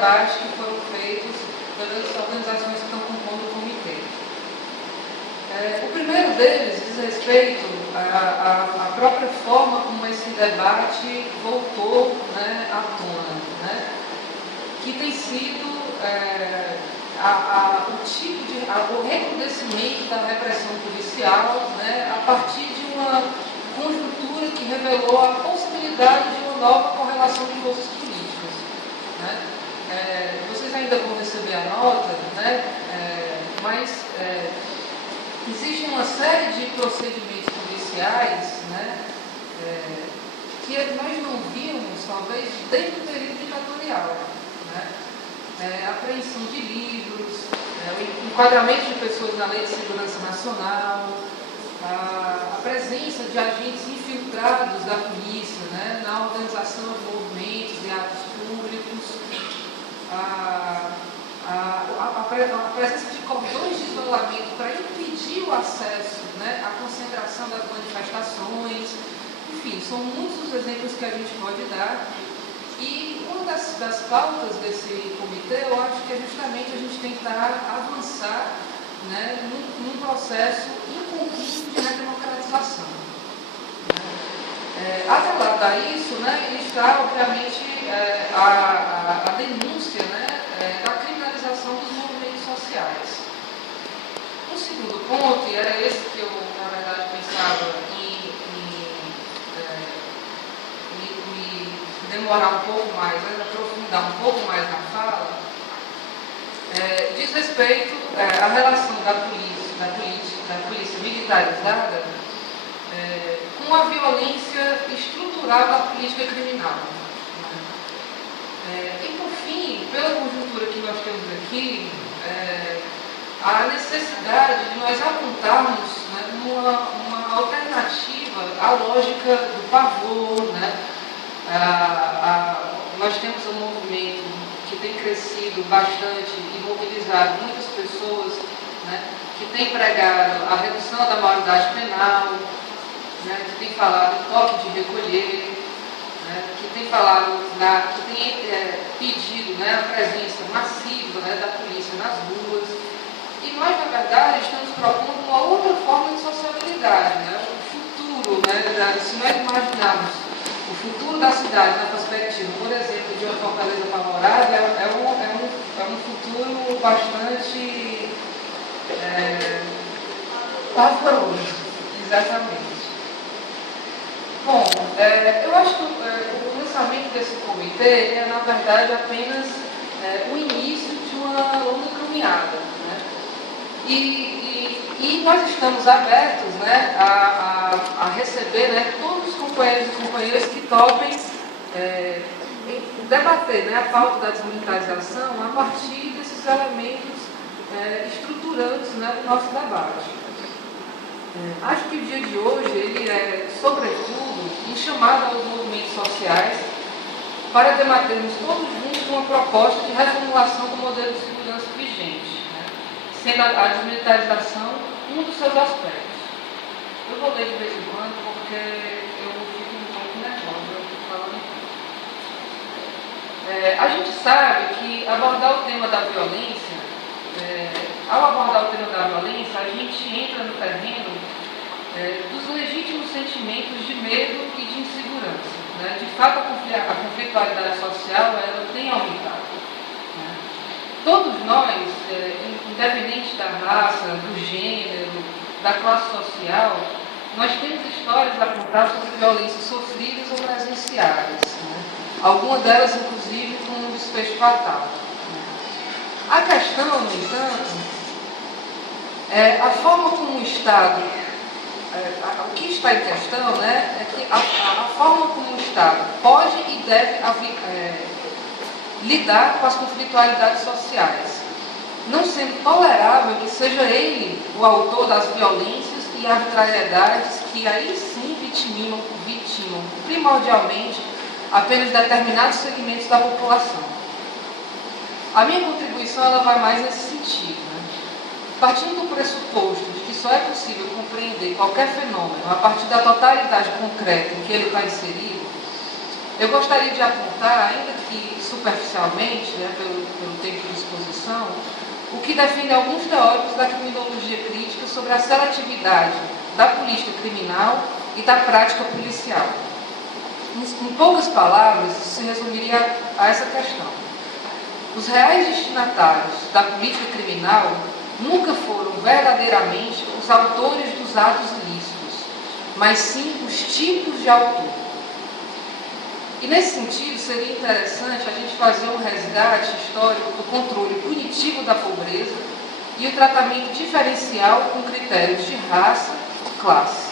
debates que foram feitos pelas organizações que estão compondo o comitê. O primeiro deles diz respeito à própria forma como esse debate voltou, né, à tona, né, que tem sido o recrudescimento da repressão policial, né, a partir de uma conjuntura que revelou a possibilidade de uma nova correlação de forças políticas, né. Vocês ainda vão receber a nota, né, mas existe uma série de procedimentos policiais, né, que nós não víamos, talvez, desde o período ditatorial, né. Apreensão de livros, o enquadramento de pessoas na Lei de Segurança Nacional, a presença de agentes infiltrados da polícia, né, na organização de movimentos e atos públicos, a presença de cordões de isolamento para impedir o acesso, né, à concentração das manifestações. Enfim, são muitos os exemplos que a gente pode dar. E uma das pautas desse comitê, eu acho que é justamente a gente tentar avançar, né, num processo inconcluso de redemocratização. Atrelado a isso, né, está, obviamente, a denúncia, né, da criminalização dos movimentos sociais. Um segundo ponto, e era esse que eu, na verdade, pensava em demorar um pouco mais, aprofundar um pouco mais na fala, diz respeito à relação da polícia militarizada com a violência estrutural da política criminal. E, por fim, pela conjuntura que nós temos aqui, a necessidade de nós apontarmos, né, uma alternativa à lógica do pavor, né? Nós temos um movimento que tem crescido bastante e mobilizado muitas pessoas, né, que tem pregado a redução da maioridade penal, né, que tem falado em toque de recolher, né, que tem falado, que tem pedido, né, a presença massiva, né, da polícia nas ruas. E nós, na verdade, estamos propondo uma outra forma de sociabilidade, né, o futuro, né, se nós imaginarmos o futuro da cidade na perspectiva, por exemplo, de uma Fortaleza favorável, é um futuro bastante pavoroso. Exatamente. Bom, eu acho que o lançamento desse comitê é, na verdade, apenas o início de uma longa caminhada, né? E nós estamos abertos, né, a receber, né, todos os companheiros e companheiras que topem debater, né, a pauta da desmilitarização a partir desses elementos estruturantes, né, do nosso debate. Acho que o dia de hoje ele é, sobretudo, um chamado aos movimentos sociais para debatermos todos juntos uma proposta de reformulação do modelo de segurança vigente, né, sendo a desmilitarização um dos seus aspectos. Eu vou ler de vez em quando porque eu fico um pouco nervosa falando. A gente sabe que abordar o tema da violência, ao abordar o tema da violência, a gente entra no terreno dos legítimos sentimentos de medo e de insegurança, né? De fato, a conflitualidade social ela tem aumentado, né? Todos nós, independente da raça, do gênero, da classe social, nós temos histórias a contar sobre violências sofridas ou presenciadas, né? Algumas delas, inclusive, com um desfecho fatal. A questão, no entanto, a forma como o Estado, o que está em questão, né, é que a forma como o Estado pode e deve lidar com as conflitualidades sociais, não sendo tolerável que seja ele o autor das violências e arbitrariedades que aí sim vitimam primordialmente apenas determinados segmentos da população. A minha contribuição ela vai mais nesse sentido, né? Partindo do pressuposto de que só é possível compreender qualquer fenômeno a partir da totalidade concreta em que ele está inserido, Eu gostaria de apontar, ainda que superficialmente, né, pelo tempo de exposição, o que define alguns teóricos da criminologia crítica sobre a seletividade da política criminal e da prática policial. Em poucas palavras, isso se resumiria a essa questão. Os reais destinatários da política criminal nunca foram verdadeiramente os autores dos atos ilícitos, mas sim os tipos de autor. E nesse sentido, seria interessante a gente fazer um resgate histórico do controle punitivo da pobreza e o tratamento diferencial com critérios de raça e classe.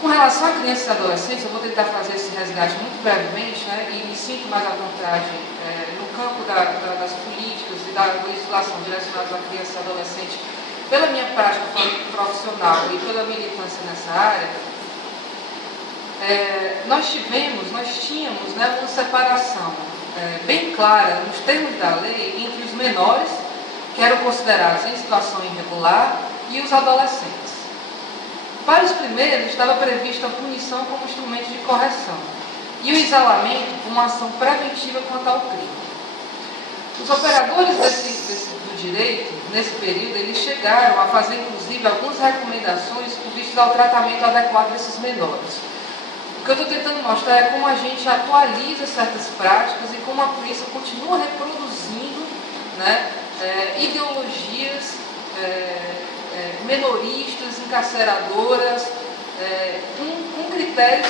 Com relação a crianças e adolescentes, eu vou tentar fazer esse resgate muito brevemente, né, e me sinto mais à vontade no campo das políticas e da legislação direcionadas à criança e adolescente, pela minha prática profissional e pela militância nessa área. Nós tínhamos né, uma separação bem clara nos termos da lei entre os menores, que eram considerados em situação irregular, e os adolescentes. Para os primeiros, estava prevista a punição como instrumento de correção e o isolamento como ação preventiva quanto ao crime. Os operadores do direito, nesse período, eles chegaram a fazer, inclusive, algumas recomendações com vistas ao tratamento adequado desses menores. O que eu estou tentando mostrar é como a gente atualiza certas práticas e como a polícia continua reproduzindo, né, ideologias menoristas, encarceradoras, com critérios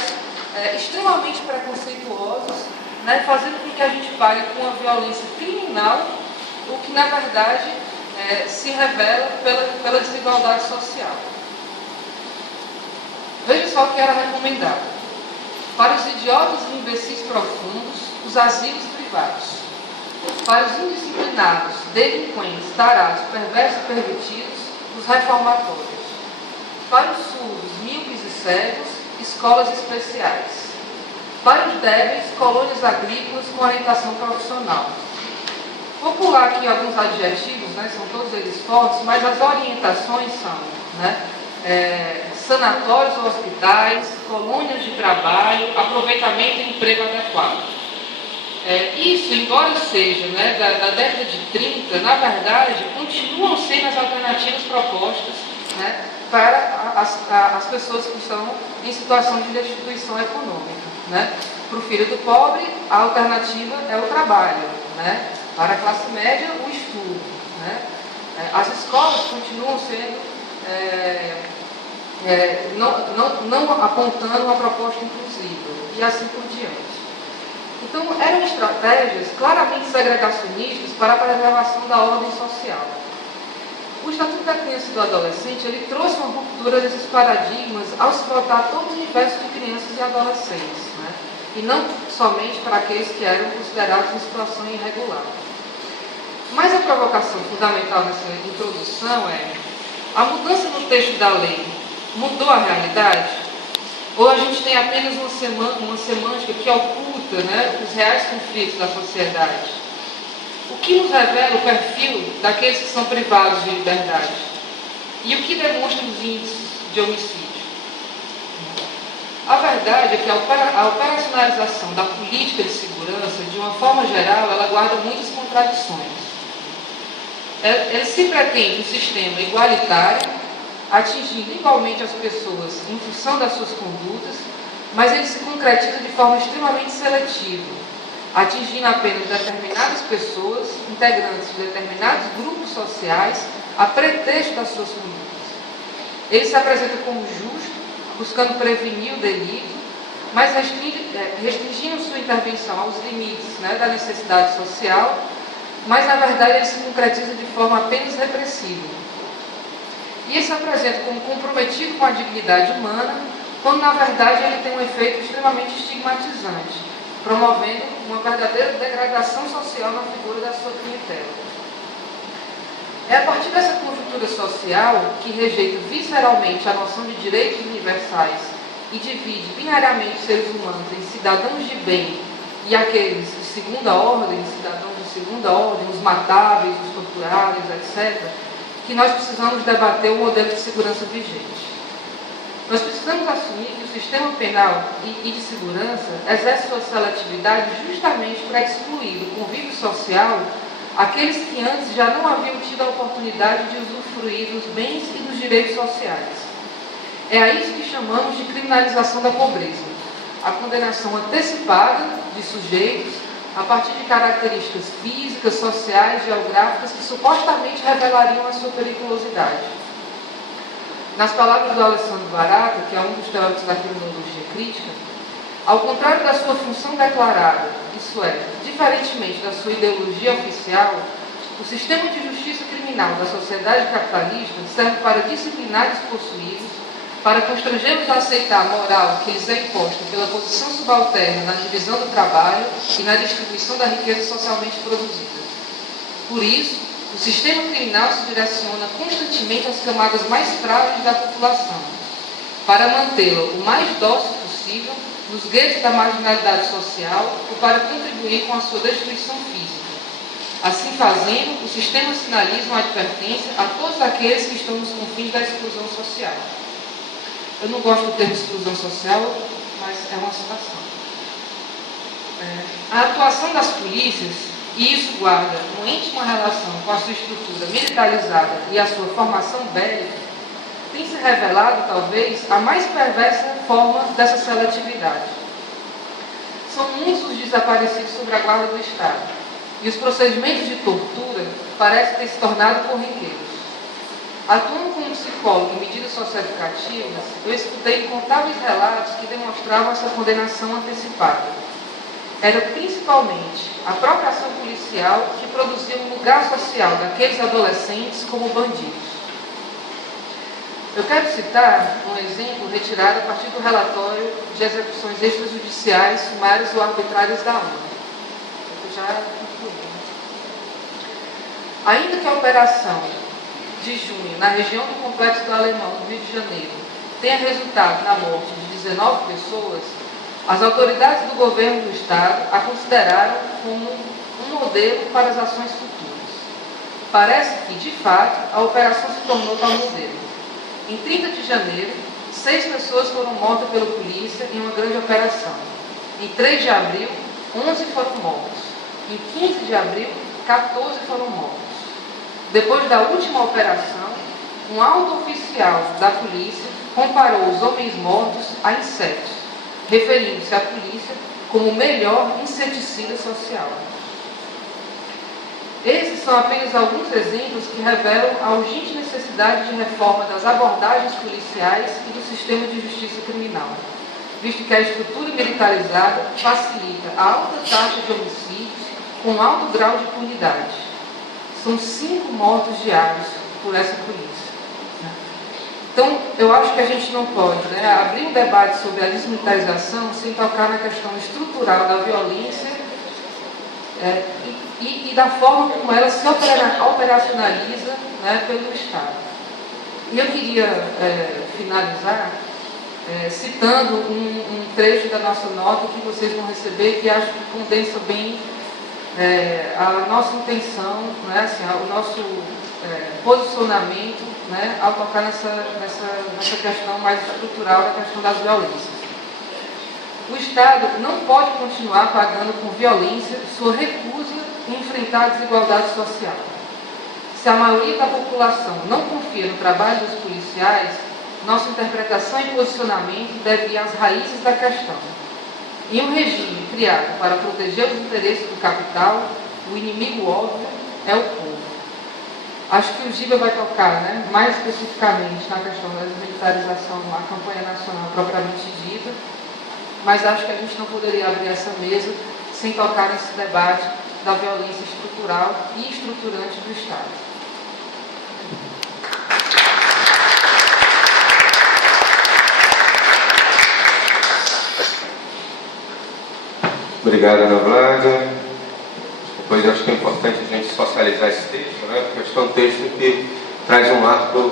extremamente preconceituosos, né, fazendo com que a gente pague com uma violência criminal, o que na verdade se revela pela desigualdade social. Veja só o que era recomendado. Para os idiotas e imbecis profundos, os asilos privados. Para os indisciplinados, delinquentes, tarados, perversos e pervertidos, os reformatórios. Para os surdos, míopes e cegos, escolas especiais. Para os débeis, colônias agrícolas com orientação profissional. Vou pular aqui alguns adjetivos, né, são todos eles fortes, mas as orientações são, né, sanatórios ou hospitais, colônias de trabalho, aproveitamento e emprego adequado. Isso, embora seja, né, da década de 30, na verdade, continuam sendo as alternativas propostas, né, para as pessoas que estão em situação de destituição econômica. Né? Para o filho do pobre, a alternativa é o trabalho. Né? Para a classe média, o estudo. Né? As escolas continuam sendo, não apontando uma proposta inclusiva, e assim por diante. Então, eram estratégias claramente segregacionistas para a preservação da ordem social. O Estatuto da Criança e do Adolescente, ele trouxe uma ruptura desses paradigmas ao se voltar todo o universo de crianças e adolescentes, né? E não somente para aqueles que eram considerados em situação irregular. Mas a provocação fundamental nessa introdução é: a mudança no texto da lei mudou a realidade? Ou a gente tem apenas uma semântica que oculta, né, os reais conflitos da sociedade? O que nos revela o perfil daqueles que são privados de liberdade? E o que demonstra os índices de homicídio? A verdade é que a operacionalização da política de segurança, de uma forma geral, ela guarda muitas contradições. Ele se pretende um sistema igualitário, atingindo igualmente as pessoas em função das suas condutas, mas ele se concretiza de forma extremamente seletiva, atingindo apenas determinadas pessoas, integrantes de determinados grupos sociais, a pretexto das suas condutas. Ele se apresenta como justo, buscando prevenir o delito, mas restringindo sua intervenção aos limites, né, da necessidade social, mas na verdade ele se concretiza de forma apenas repressiva. E ele se apresenta como comprometido com a dignidade humana, quando na verdade ele tem um efeito extremamente estigmatizante, promovendo uma verdadeira degradação social na figura da sua clientela. É a partir dessa conjuntura social que rejeita visceralmente a noção de direitos universais e divide binariamente seres humanos em cidadãos de bem e aqueles de segunda ordem, os matáveis, os torturáveis, etc., que nós precisamos debater o modelo de segurança vigente. Nós precisamos assumir que o sistema penal e de segurança exerce sua seletividade justamente para excluir do convívio social aqueles que antes já não haviam tido a oportunidade de usufruir dos bens e dos direitos sociais. É a isso que chamamos de criminalização da pobreza, a condenação antecipada de sujeitos a partir de características físicas, sociais, geográficas que supostamente revelariam a sua periculosidade. Nas palavras do Alessandro Barata, que é um dos teóricos da criminologia crítica, ao contrário da sua função declarada, isso é, diferentemente da sua ideologia oficial, o sistema de justiça criminal da sociedade capitalista serve para disciplinar despossuídos, para constrangê-los a aceitar a moral que lhes é imposta pela posição subalterna na divisão do trabalho e na distribuição da riqueza socialmente produzida. Por isso, o sistema criminal se direciona constantemente às camadas mais frágeis da população, para mantê-la o mais dócil possível nos guetos da marginalidade social ou para contribuir com a sua destruição física. Assim fazendo, o sistema sinaliza uma advertência a todos aqueles que estão nos confins da exclusão social. Eu não gosto do termo exclusão social, mas é uma citação. A atuação das polícias, e isso guarda uma íntima relação com a sua estrutura militarizada e a sua formação bélica, tem se revelado, talvez, a mais perversa forma dessa seletividade. São muitos os desaparecidos sob a guarda do Estado, e os procedimentos de tortura parecem ter se tornado corriqueiros. Atuando como psicólogo em medidas socioeducativas, eu escutei incontáveis relatos que demonstravam essa condenação antecipada. Era principalmente a própria ação policial que produzia um lugar social daqueles adolescentes como bandidos. Eu quero citar um exemplo retirado a partir do relatório de execuções extrajudiciais, sumárias ou arbitrárias da ONU. Eu já concluí. Ainda que a operação de junho, na região do Complexo do Alemão, no Rio de Janeiro, tenha resultado na morte de 19 pessoas, as autoridades do governo do Estado a consideraram como um modelo para as ações futuras. Parece que, de fato, a operação se tornou tal modelo. Em 30 de janeiro, 6 pessoas foram mortas pela polícia em uma grande operação. Em 3 de abril, 11 foram mortos. Em 15 de abril, 14 foram mortos. Depois da última operação, um alto oficial da polícia comparou os homens mortos a insetos, referindo-se à polícia como o melhor inseticida social. Esses são apenas alguns exemplos que revelam a urgente necessidade de reforma das abordagens policiais e do sistema de justiça criminal, visto que a estrutura militarizada facilita a alta taxa de homicídios com alto grau de impunidade. São 5 mortos diários por essa polícia. Então, eu acho que a gente não pode abrir um debate sobre a desmilitarização sem tocar na questão estrutural da violência e da forma como ela se operacionaliza pelo Estado. E eu queria finalizar citando um trecho da nossa nota que vocês vão receber, que acho que condensa bem a nossa intenção, o nosso posicionamento ao tocar nessa questão mais estrutural da questão das violências. O Estado não pode continuar pagando com violência sua recusa em enfrentar a desigualdade social. Se a maioria da população não confia no trabalho dos policiais, nossa interpretação e posicionamento deve ir às raízes da questão. Em um regime criado para proteger os interesses do capital, o inimigo óbvio é o povo. Acho que o Giba vai tocar mais especificamente na questão da desmilitarização, a campanha nacional propriamente dita, mas acho que a gente não poderia abrir essa mesa sem tocar nesse debate da violência estrutural e estruturante do Estado. Obrigado, Ana Blanca. Depois eu acho que é importante a gente socializar esse texto, porque acho que é um texto que traz um marco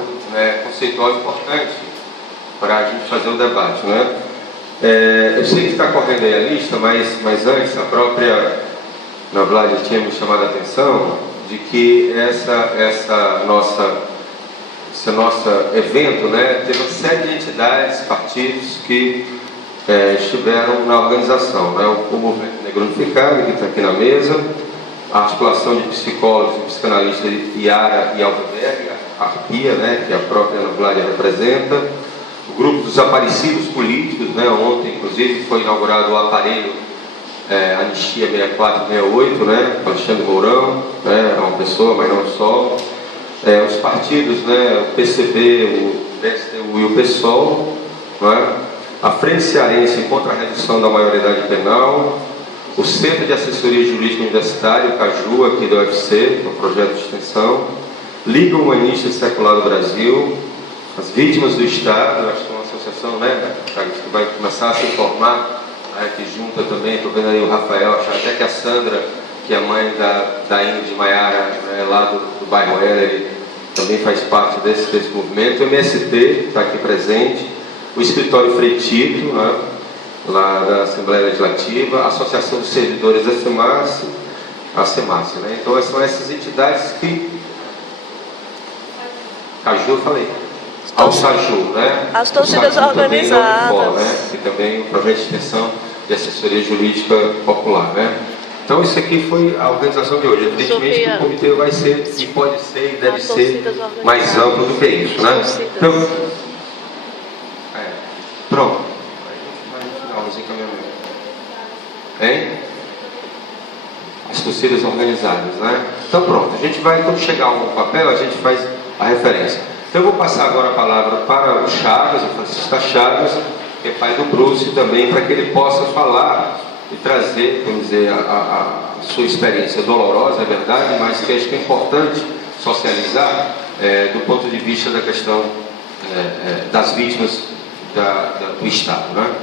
conceitual importante para a gente fazer o debate. Eu sei que está correndo aí a lista, mas antes a própria Ana Blanca tinha me chamado a atenção de que essa nossa esse nosso evento, né, teve uma série de entidades, partidos que estiveram na organização, né, o Movimento Negro Unificado, que está aqui na mesa, a articulação de psicólogos e psicanalistas Iara e Alverberg, a ARPIA, né, que a própria Ana Vládia representa, o grupo dos desaparecidos políticos, né, ontem inclusive foi inaugurado o aparelho Anistia 6468, né, Alexandre Mourão, né, é uma pessoa, mas não só, os partidos, né, o PCB, o PSTU e o PSOL, né, a Frente Cearense contra a Redução da Maioridade Penal, o Centro de Assessoria Jurídica Universitária, o CAJU, aqui do UFC, que é um projeto de extensão, Liga Humanista e Secular do Brasil, as Vítimas do Estado, acho que é uma associação, né, que vai começar a se formar, que junta também, estou vendo aí o Rafael, acho até que a Sandra, que é a mãe da Ingrid Maiara, né, lá do bairro Heller, também faz parte desse movimento, o MST está aqui presente, o Escritório Frei Tito, né, lá da Assembleia Legislativa, a Associação dos Servidores da SEMAS, a SEMAS, né? Então são essas entidades que... Caju eu falei. Ao SAJU, né? As torcidas organizadas. FOL, né? Que também é um projeto de extensão de assessoria jurídica popular, né? Então isso aqui foi a organização de hoje. Evidentemente que o comitê vai ser, e pode ser, e deve ser mais amplo do que isso, né? Então, pronto. Hein? As torcidas organizadas, né? Então pronto, a gente vai, quando chegar um papel, a gente faz a referência. Então eu vou passar agora a palavra para o Chagas, o Francisco Chagas, que é pai do Bruce também, para que ele possa falar e trazer, vamos dizer, a sua experiência dolorosa, é verdade, mas que acho que é importante socializar do ponto de vista da questão das vítimas do Estado, né?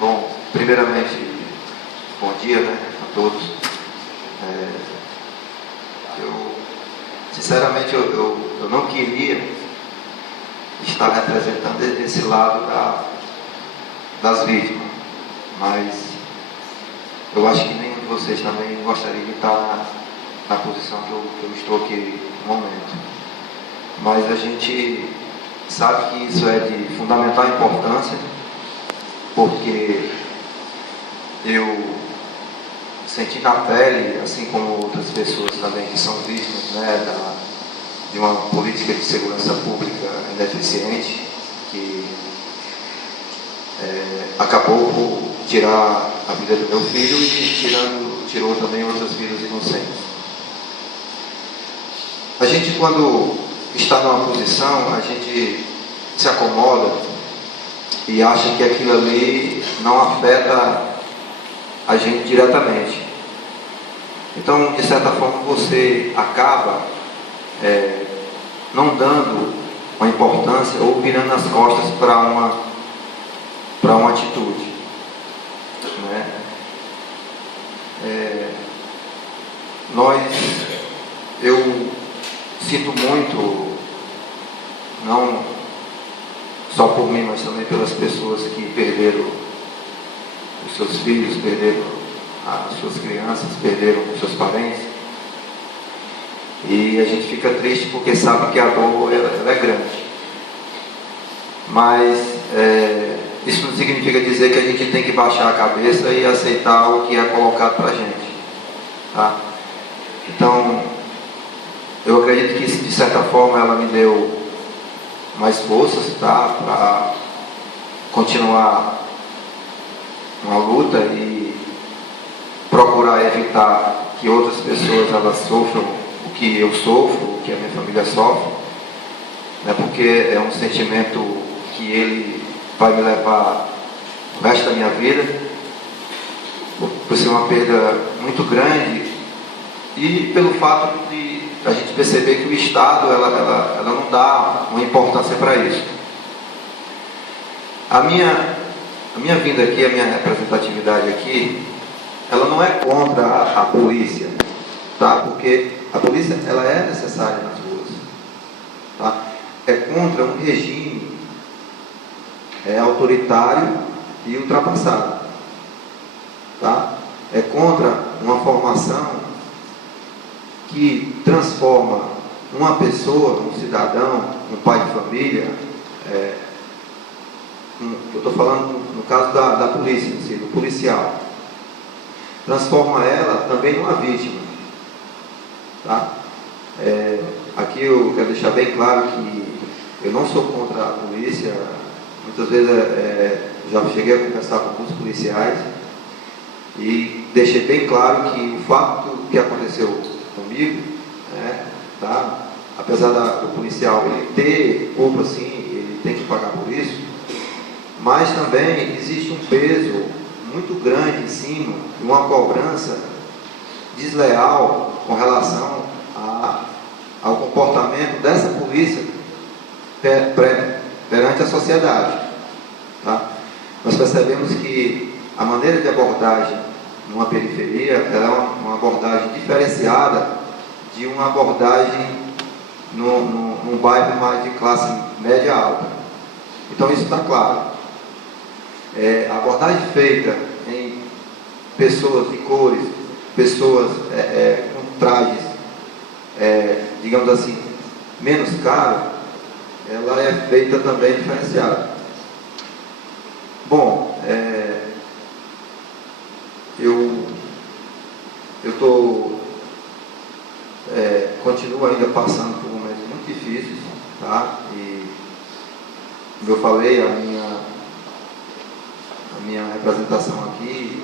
Bom, primeiramente, bom dia, né, a todos. Sinceramente, eu não queria estar representando esse lado das vítimas, mas eu acho que nenhum de vocês também gostaria de estar na posição que eu estou aqui no momento. Mas a gente sabe que isso é de fundamental importância, porque eu senti na pele, assim como outras pessoas também que são vítimas, né, de uma política de segurança pública ineficiente, que acabou por tirar a vida do meu filho e tirou também outras vidas inocentes. A gente, quando está numa posição, a gente se acomoda e acha que aquilo ali não afeta a gente diretamente. Então, de certa forma, você acaba não dando uma importância ou virando as costas para uma atitude, né? Eu sinto muito, não só por mim, mas também pelas pessoas que perderam os seus filhos, perderam as suas crianças, perderam os seus parentes. E a gente fica triste porque sabe que a dor ela é grande. Mas isso não significa dizer que a gente tem que baixar a cabeça e aceitar o que é colocado para a gente, tá? Então, eu acredito que de certa forma ela me deu mais forças, tá, para continuar uma luta e procurar evitar que outras pessoas elas sofram o que eu sofro, o que a minha família sofre, né, porque é um sentimento que ele vai me levar o resto da minha vida, por ser uma perda muito grande e pelo fato de a gente perceber que o Estado ela não dá uma importância para isso. A minha a minha vinda aqui, a minha representatividade aqui, ela não é contra a polícia, tá? Porque a polícia, ela é necessária nas ruas, tá? É contra um regime autoritário e ultrapassado, tá? É contra uma formação que transforma uma pessoa, um cidadão, um pai de família, eu estou falando no caso da polícia, do policial, transforma ela também numa vítima, tá? Aqui eu quero deixar bem claro que eu não sou contra a polícia. Muitas vezes já cheguei a conversar com alguns policiais e deixei bem claro que o fato que aconteceu comigo, tá? Apesar do policial ele ter culpa, sim, ele tem que pagar por isso, mas também existe um peso muito grande em cima de uma cobrança desleal com relação ao comportamento dessa polícia perante a sociedade, tá? Nós percebemos que a maneira de abordagem numa periferia ela é uma abordagem diferenciada de uma abordagem num bairro mais de classe média alta. Então isso está claro. A abordagem feita em pessoas de cores, pessoas com trajes, digamos assim, menos caros, ela é feita também diferenciada. Bom, continuo ainda passando por momentos muito difíceis, tá? E como eu falei, a minha representação aqui,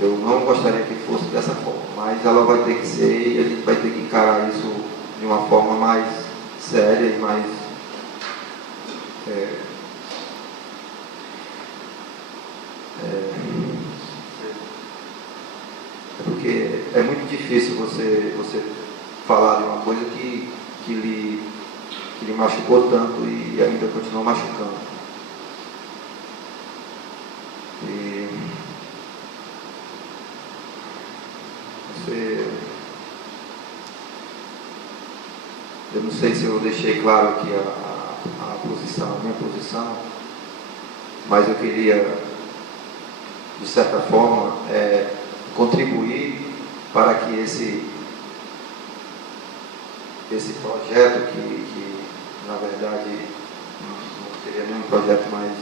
eu não gostaria que fosse dessa forma, mas ela vai ter que ser, e a gente vai ter que encarar isso de uma forma mais séria e mais porque é muito difícil você falar de uma coisa que lhe machucou tanto e ainda continua machucando. Eu não sei se eu deixei claro aqui a minha posição, mas eu queria, de certa forma, contribuir para que esse projeto, que na verdade não seria nenhum projeto, mas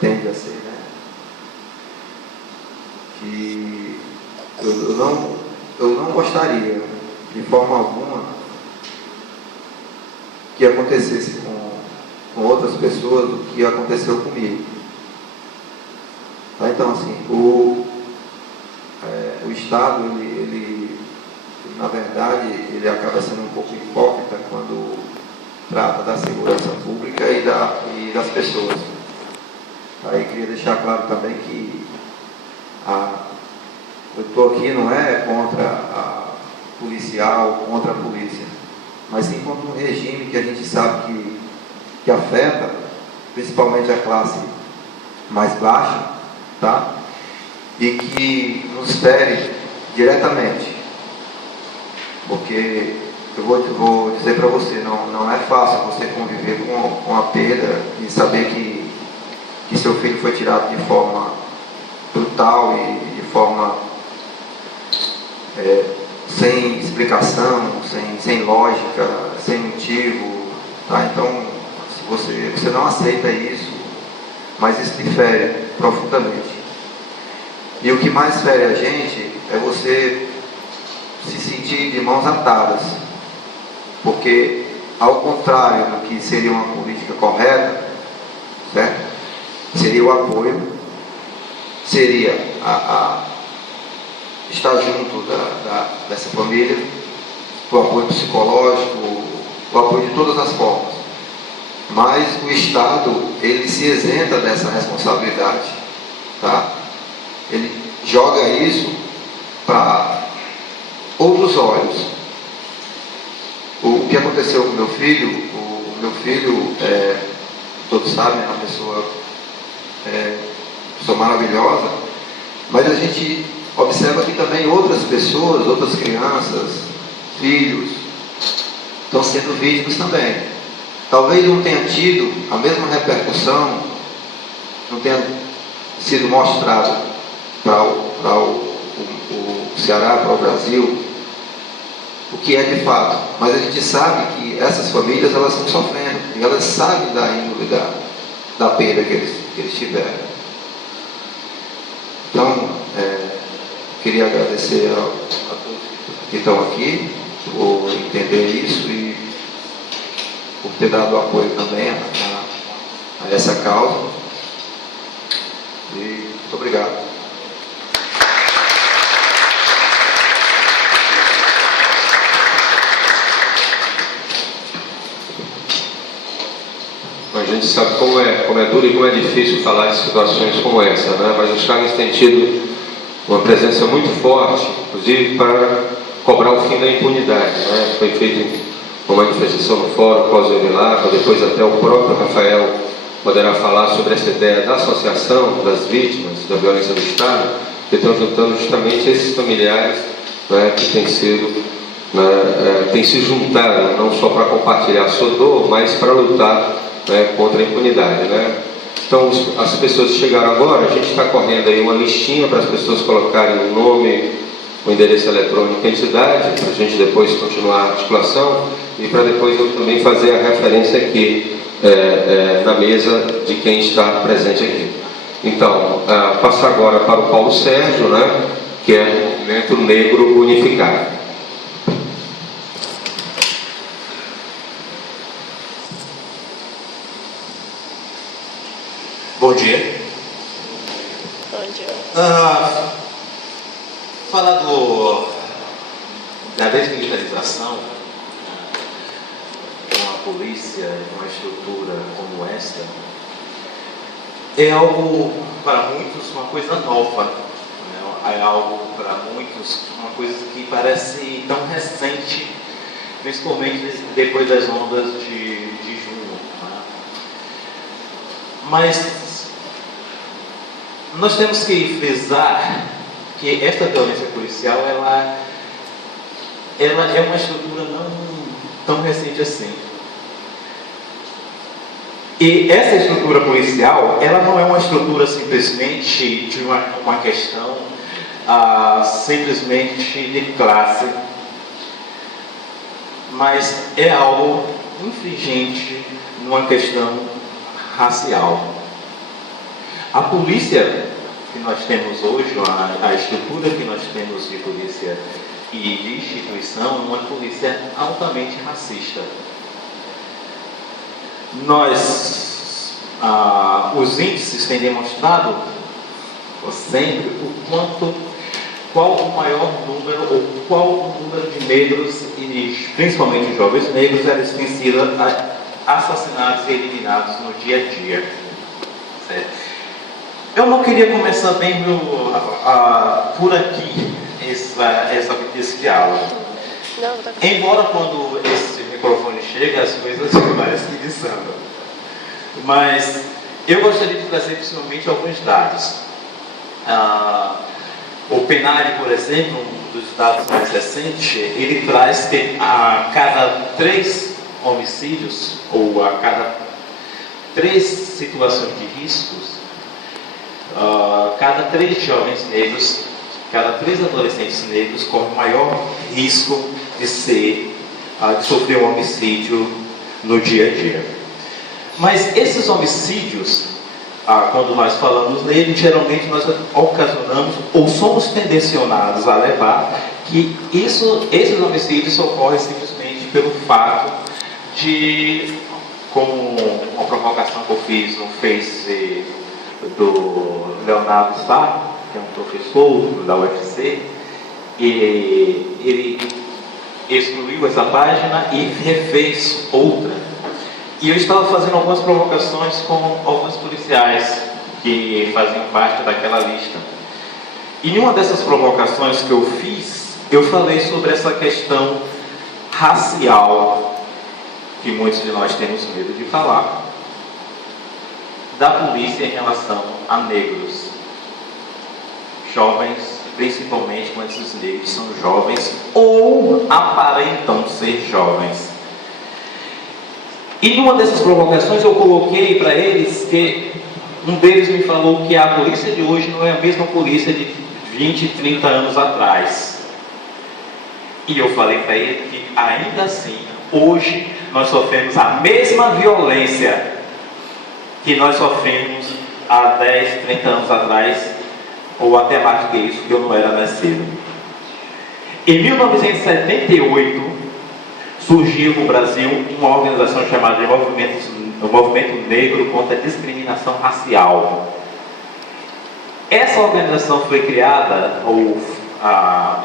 tende a ser, né? Que eu não gostaria, de forma alguma, que acontecesse com outras pessoas o que aconteceu comigo. Tá? Então, assim, o Estado, ele, na verdade, ele acaba sendo um pouco hipócrita quando trata da segurança pública e das pessoas. Aí queria deixar claro também que eu estou aqui não é contra a policial, contra a polícia, mas sim contra um regime que a gente sabe que afeta principalmente a classe mais baixa, tá? E que nos fere diretamente, porque eu vou dizer para você, não é fácil você conviver com a perda e saber que seu filho foi tirado de forma brutal e de forma sem explicação, sem lógica, sem motivo, tá? Então, se você não aceita isso, mas isso te fere profundamente. E o que mais fere a gente é você se sentir de mãos atadas, porque ao contrário do que seria uma política correta, certo? Seria o apoio, seria estar junto dessa família, o apoio psicológico, o apoio de todas as formas. Mas o Estado, ele se isenta dessa responsabilidade, tá? Ele joga isso para outros olhos. O que aconteceu com o meu filho, todos sabem, é uma pessoa pessoa maravilhosa, mas a gente observa que também outras pessoas, outras crianças, filhos, estão sendo vítimas também. Talvez não tenha tido a mesma repercussão, não tenha sido mostrado para o Ceará, para o Brasil, o que é de fato, mas a gente sabe que essas famílias, elas estão sofrendo, e elas sabem da índole da perda que eles tiveram. Então, queria agradecer a todos que estão aqui por entender isso e por ter dado apoio também a essa causa. E muito obrigado. A gente sabe como é duro e como é difícil falar de situações como essa, né? Mas os Chagas têm tido uma presença muito forte, inclusive para cobrar o fim da impunidade, né? Foi feita uma manifestação no Fórum Pós-Evilapa, depois até o próprio Rafael poderá falar sobre essa ideia da associação das vítimas da violência do Estado, que estão juntando justamente esses familiares, né, que têm se juntado não só para compartilhar a sua dor, mas para lutar, né, contra a impunidade, né? Então, as pessoas que chegaram agora, a gente está correndo aí uma listinha para as pessoas colocarem o nome, o endereço eletrônico e a entidade, para a gente depois continuar a articulação e para depois eu também fazer a referência aqui na mesa de quem está presente aqui. Então, passo agora para o Paulo Sérgio, né, que é o Movimento Negro Unificado. Bom dia. Bom dia. Falar da desmilitarização, uma polícia, uma estrutura como esta, é algo para muitos uma coisa nova, né? É algo para muitos uma coisa que parece tão recente, principalmente depois das ondas de junho, né? Mas nós temos que frisar que esta violência policial ela é uma estrutura não tão recente assim. E essa estrutura policial, ela não é uma estrutura simplesmente de uma questão simplesmente de classe, mas é algo infringente numa questão racial. A polícia que nós temos hoje, a estrutura que nós temos de polícia e de instituição, é uma polícia altamente racista. Os índices têm demonstrado sempre qual o maior número, ou qual o número de negros, e principalmente jovens negros, eles têm sido assassinados e eliminados no dia a dia. Certo? Eu não queria começar bem por aqui esse diálogo. Embora quando esse microfone chega, as coisas parecem que desandam. Mas eu gostaria de trazer principalmente alguns dados. O PNAD, por exemplo, um dos dados mais recentes, ele traz que a cada 3 homicídios, ou a cada 3 situações de riscos, cada 3 jovens negros, cada 3 adolescentes negros correm maior risco de sofrer um homicídio no dia a dia. Mas esses homicídios, quando nós falamos nele, geralmente nós ocasionamos ou somos tendencionados a levar que esses homicídios ocorrem simplesmente pelo fato de, como uma provocação que eu fiz no Face do Leonardo Sá, que é um professor da UFC, e ele excluiu essa página e refez outra. E eu estava fazendo algumas provocações com alguns policiais que faziam parte daquela lista. E em uma dessas provocações que eu fiz, eu falei sobre essa questão racial, que muitos de nós temos medo de falar. da polícia em relação a negros, jovens, principalmente quando esses negros são jovens ou aparentam ser jovens. E numa dessas provocações eu coloquei para eles que um deles me falou que a polícia de hoje não é a mesma polícia de 20, 30 anos atrás. E eu falei para ele que ainda assim, hoje nós sofremos a mesma violência que nós sofremos há 10, 30 anos atrás, ou até mais do que isso, que eu não era nascido. Em 1978, surgiu no Brasil uma organização chamada de Movimento Negro contra a Discriminação Racial. Essa organização foi criada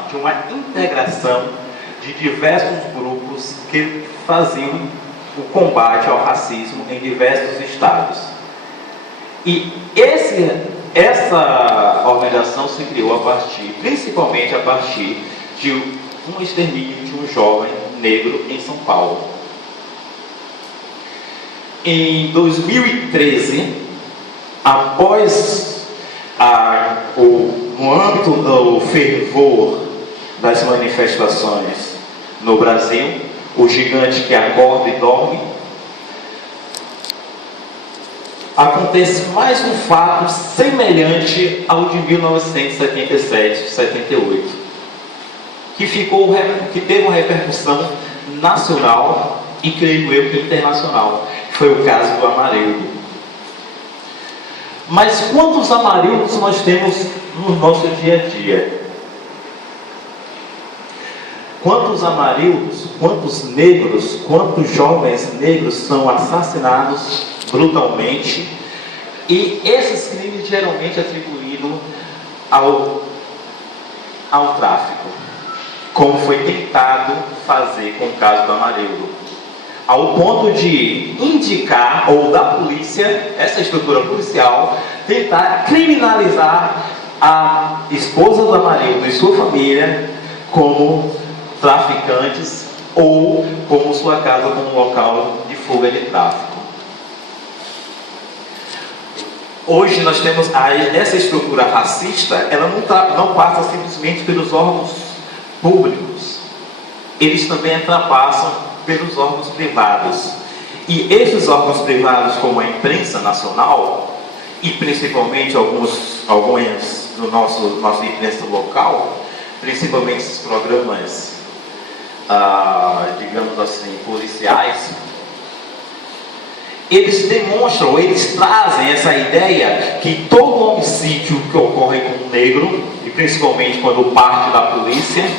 de uma integração de diversos grupos que faziam o combate ao racismo em diversos estados. E essa organização se criou principalmente a partir de um extermínio de um jovem negro em São Paulo. Em 2013, após no âmbito do fervor das manifestações no Brasil, o gigante que acorda e dorme, acontece mais um fato semelhante ao de 1977, 78, que teve uma repercussão nacional e creio eu que internacional. Foi o caso do Amarildo. Mas quantos amarildos nós temos no nosso dia a dia? Quantos amarildos, quantos negros, quantos jovens negros são assassinados brutalmente? E esses crimes geralmente atribuídos ao tráfico, como foi tentado fazer com o caso do Amarildo, ao ponto de indicar, ou da polícia, essa estrutura policial, tentar criminalizar a esposa do Amarildo e sua família como traficantes ou como sua casa como local de fuga de tráfico. Hoje nós temos essa estrutura racista, ela não passa simplesmente pelos órgãos públicos, eles também ultrapassam pelos órgãos privados. E esses órgãos privados, como a imprensa nacional, e principalmente alguns do nossa imprensa local, principalmente esses programas, digamos assim, policiais, eles demonstram, eles trazem essa ideia que todo homicídio que ocorre com um negro, e principalmente quando parte da polícia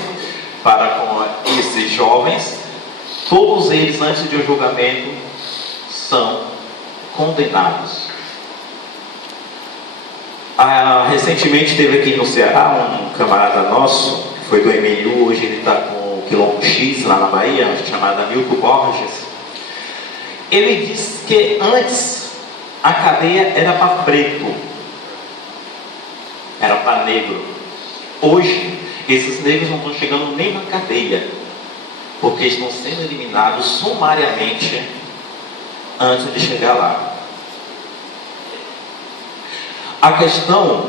para com esses jovens, todos eles, antes de um julgamento, são condenados. Recentemente teve aqui no Ceará um camarada nosso, que foi do MNU, hoje ele está com o Quilombo X lá na Bahia, chamado Milton Borges. Ele disse que antes a cadeia era para preto, era para negro. Hoje, esses negros não estão chegando nem na cadeia, porque estão sendo eliminados sumariamente antes de chegar lá. A questão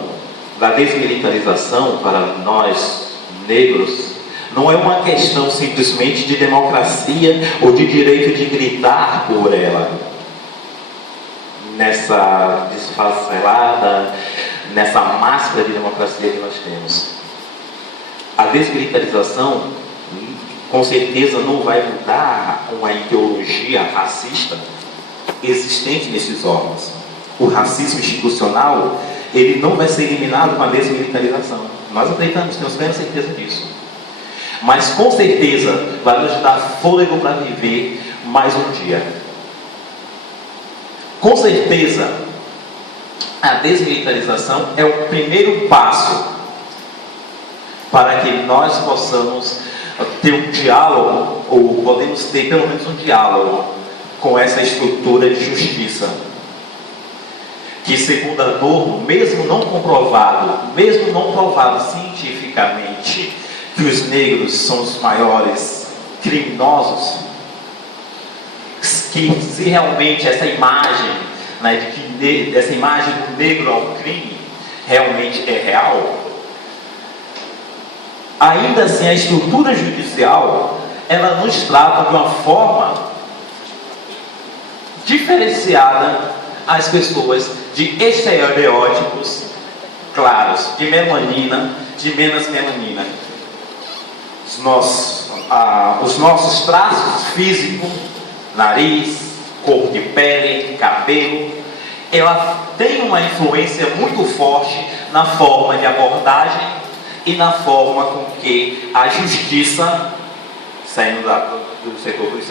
da desmilitarização para nós negros não é uma questão simplesmente de democracia ou de direito de gritar por ela. Nessa desfacelada, nessa máscara de democracia que nós temos. A desmilitarização com certeza não vai mudar uma ideologia racista existente nesses órgãos. O racismo institucional, ele não vai ser eliminado com a desmilitarização. Nós acreditamos, temos plena certeza disso. Mas com certeza vai nos dar fôlego para viver mais um dia. Com certeza, a desmilitarização é o primeiro passo para que nós possamos ter um diálogo, ou podemos ter pelo menos um diálogo com essa estrutura de justiça, que segundo a norma, mesmo não provado cientificamente que os negros são os maiores criminosos, que se realmente essa imagem né, de que essa imagem do negro ao crime realmente é real, ainda assim a estrutura judicial ela nos trata de uma forma diferenciada as pessoas de estereótipos claros, de melanina, de menos melanina. Os nossos traços físicos, nariz, cor de pele, cabelo, ela tem uma influência muito forte na forma de abordagem e na forma com que a justiça, saindo do setor policial,